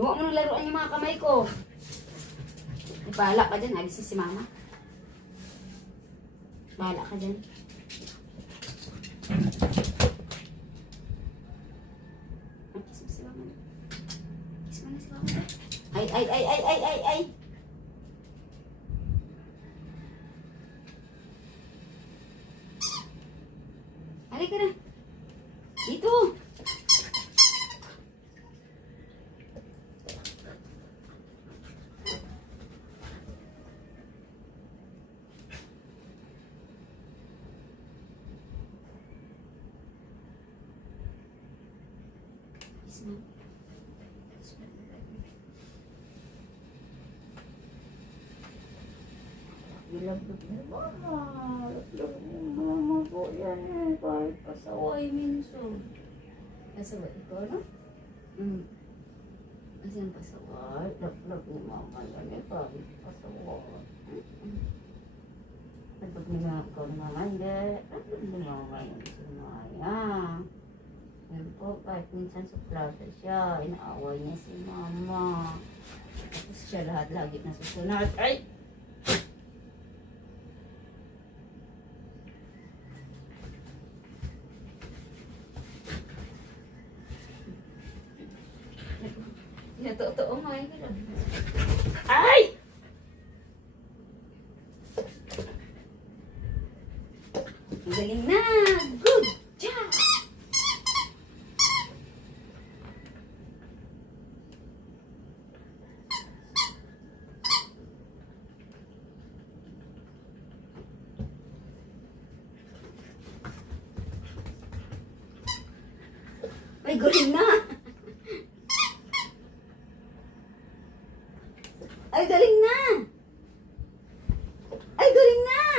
Huwag mo nang laruan yung mga kamay ko. Bahala ka dyan. Alis na si mama. Bahala ka dyan. Kiss mo si mama. Kiss mo na si mama. Ay, ay, ay, ay, ay, ay, ay. Halika na. Dito. Kiss mo. Kiss mo. Ilabot ni mama. Ilabot ni mama po yan eh. Kahit pasaway minsan. Pasaway ikaw, no? Asan pasaway? Ilabot ni mama yan eh. Kahit pasaway. Ilabot ni mama mama hindi. Ilabot ni mama yan si Maya. Yan po, kahit minsan sa plaza siya. Inaaway niya si mama. Tapos siya lahat lagi nasusunod. Ay! Totoo nga yun. Ay! Galing na! Good job! Ay, galing na! Ay, galing na! Ay, galing na!